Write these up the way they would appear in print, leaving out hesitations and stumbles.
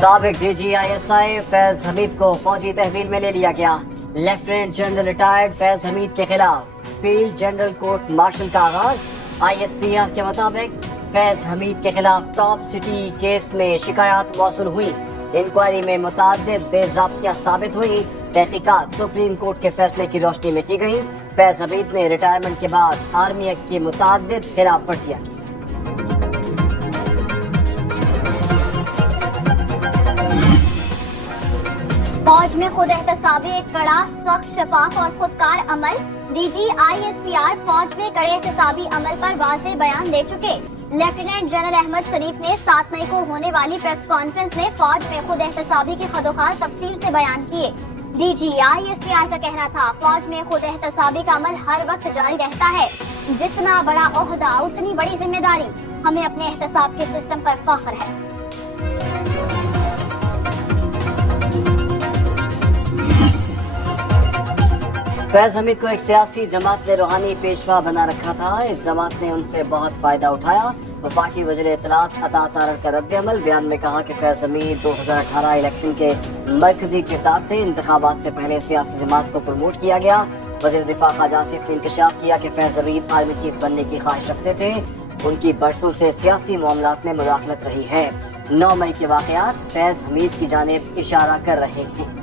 سابق DGISI فیض حمید کو فوجی تحویل میں لے لیا گیا۔ لیفٹیننٹ جنرل ریٹائرڈ فیض حمید کے خلاف فیلڈ جنرل کورٹ مارشل کا آغاز۔ ISPR کے مطابق فیض حمید کے خلاف ٹاپ سٹی کیس میں شکایات موصول ہوئی۔ انکوائری میں متعدد بے ضابطیاں ثابت ہوئی۔ تحقیقات سپریم کورٹ کے فیصلے کی روشنی میں کی گئی۔ فیض حمید نے ریٹائرمنٹ کے بعد آرمی ایکٹ کی متعدد خلاف ورزیاں کی۔ فوج میں خود احتسابی ایک کڑا، سخت، شفاف اور خودکار عمل۔ DGISPR فوج میں کڑے احتسابی عمل پر واضح بیان دے چکے۔ لیفٹیننٹ جنرل احمد شریف نے 7 مئی کو ہونے والی پریس کانفرنس میں فوج میں خود احتسابی کے خدوخال تفصیل سے بیان کیے۔ DGISPR کا کہنا تھا، فوج میں خود احتسابی کا عمل ہر وقت جاری رہتا ہے۔ جتنا بڑا عہدہ اتنی بڑی ذمہ داری۔ ہمیں اپنے احتساب کے سسٹم پر فخر ہے۔ فیض حمید کو ایک سیاسی جماعت نے روحانی پیشوا بنا رکھا تھا۔ اس جماعت نے ان سے بہت فائدہ اٹھایا۔ وفاقی وزیر اطلاعات عطا طارر کا رد عمل۔ بیان میں کہا کہ فیض حمید 2018 الیکشن کے مرکزی کردار تھے۔ انتخابات سے پہلے سیاسی جماعت کو پروموٹ کیا گیا۔ وزیر دفاع خواجہ آصف نے انکشاف کیا کہ فیض حمید آرمی چیف بننے کی خواہش رکھتے تھے۔ ان کی برسوں سے سیاسی معاملات میں مداخلت رہی ہے۔ 9 مئی کے واقعات فیض حمید کی جانب اشارہ کر رہے ہیں۔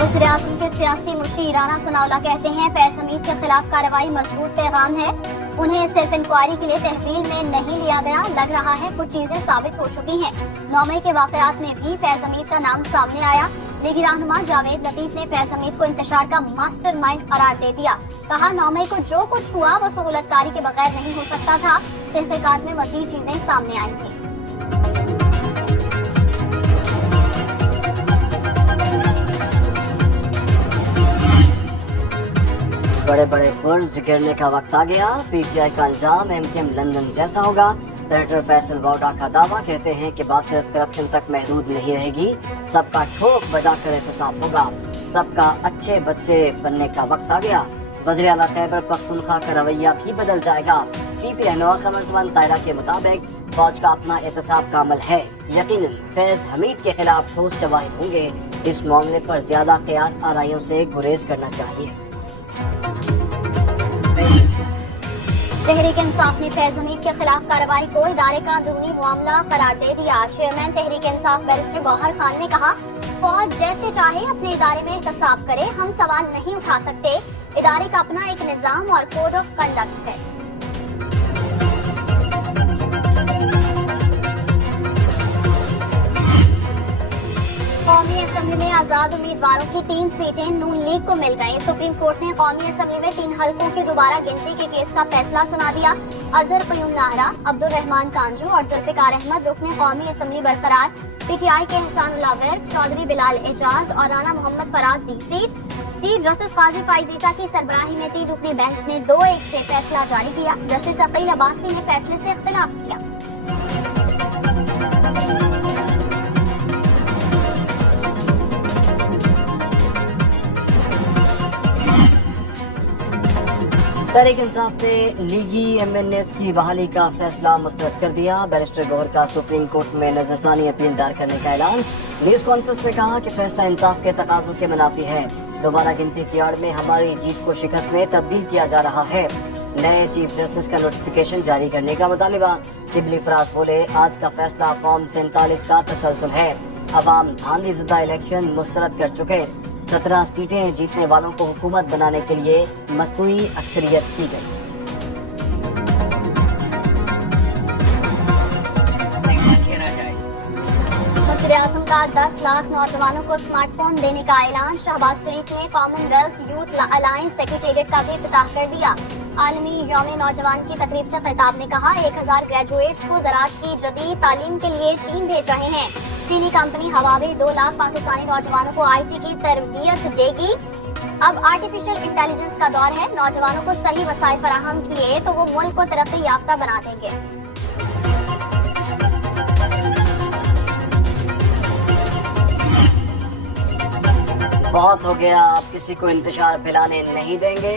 وزیراعظم کے سیاسی مشیر رانا ثناءاللہ کہتے ہیں، فیض حمید کے خلاف کارروائی مضبوط پیغام ہے۔ انہیں صرف انکوائری کے لیے تحویل میں نہیں لیا گیا۔ لگ رہا ہے کچھ چیزیں ثابت ہو چکی ہیں۔ 9 مئی کے واقعات میں بھی فیض حمید کا نام سامنے آیا۔ لیگی رہنما جاوید لطیف نے فیض حمید کو انتشار کا ماسٹر مائنڈ قرار دے دیا۔ کہا 9 مئی کو جو کچھ ہوا وہ سہولت کاری کے بغیر نہیں ہو سکتا تھا۔ تحقیقات میں مزید چیزیں سامنے آئی تھیں۔ بڑے بڑے فرض گرنے کا وقت آ گیا۔ PTI کا انجام MKM لندن جیسا ہوگا۔ سینیٹر فیصل واؤڈا کا دعویٰ، کہتے ہیں کہ بات صرف کرپشن تک محدود نہیں رہے گی، سب کا ٹھوک بجا کر احتساب ہوگا۔ سب کا اچھے بچے بننے کا وقت آ گیا۔ وزیر اعلیٰ خیبر پختونخوا کا رویہ بھی بدل جائے گا۔ PPI نوا قمرزمان قائرہ کے مطابق فوج کا اپنا احتساب کا عمل ہے۔ یقیناً فیض حمید کے خلاف ٹھوس شواہد ہوں گے۔ اس معاملے پر زیادہ قیاس آرائیوں سے گریز کرنا چاہیے۔ تحریک انصاف نے فیض حمید کے خلاف کارروائی کو ادارے کا اندرونی معاملہ قرار دے دیا۔ چیئرمین تحریک انصاف بیرسٹر گوہر خان نے کہا، فوج جیسے چاہے اپنے ادارے میں احتساب کرے، ہم سوال نہیں اٹھا سکتے۔ ادارے کا اپنا ایک نظام اور کوڈ آف کنڈکٹ ہے۔ قومی اسمبلی میں آزاد امیدواروں کی 3 سیٹیں نون لیگ کو مل گئیں۔ سپریم کورٹ نے قومی اسمبلی میں 3 حلقوں کی دوبارہ گنتی کے کیس کا فیصلہ سنا دیا۔ اظہر قیوم لاہرا، عبدالرحمان کانجو اور ذوالفقار احمد رکن قومی اسمبلی برقرار۔ PTI کے احسان اللہ ورد، چودھری بلال اعجاز اور رانا محمد فراز دی سیٹ۔ چیف جسٹس قاضی فائز عیسیٰ کی سربراہی میں 3 رکنی بینچ نے 2-1 سے فیصلہ جاری کیا۔ جسٹس عقیل عباسی نے فیصلے سے اختلاف کیا۔ تحریک انصاف نے لیگی MNAs کی بحالی کا فیصلہ مسترد کر دیا۔ بیرسٹر گوہر کا سپریم کورٹ میں نظرثانی اپیل دائر کرنے کا اعلان۔ نیوز کانفرنس میں کہا کہ فیصلہ انصاف کے تقاضوں کے منافی ہے۔ دوبارہ گنتی کی آڑ میں ہماری جیت کو شکست میں تبدیل کیا جا رہا ہے۔ نئے چیف جسٹس کا نوٹیفیکیشن جاری کرنے کا مطالبہ۔ شبلی فراز بولے، آج کا فیصلہ فارم 47 کا تسلسل ہے۔ عوام دھاندلی زدہ الیکشن مسترد کر چکے۔ 17 سیٹیں جیتنے والوں کو حکومت بنانے کے لیے مصنوعی اکثریت کی گئی۔ وزیر اعظم کا 10 لاکھ نوجوانوں کو اسمارٹ فون دینے کا اعلان۔ شہباز شریف نے common wealth youth alliance secretariat کا بھی افتتاح کر دیا۔ عالمی یوم نوجوان کی تقریب سے خطاب نے کہا، 1000 گریجویٹس کو زراعت کی جدید تعلیم کے لیے چین بھیج رہے ہیں۔ چینی کمپنی ہواوے 2 لاکھ پاکستانی نوجوانوں کو IT کی تربیت دے گی۔ اب آرٹیفیشل انٹیلیجنس کا دور ہے، نوجوانوں کو صحیح وسائل فراہم کیے تو وہ ملک کو ترقی یافتہ بنا دیں گے۔ بہت ہو گیا، آپ کسی کو انتشار پھیلانے نہیں دیں گے۔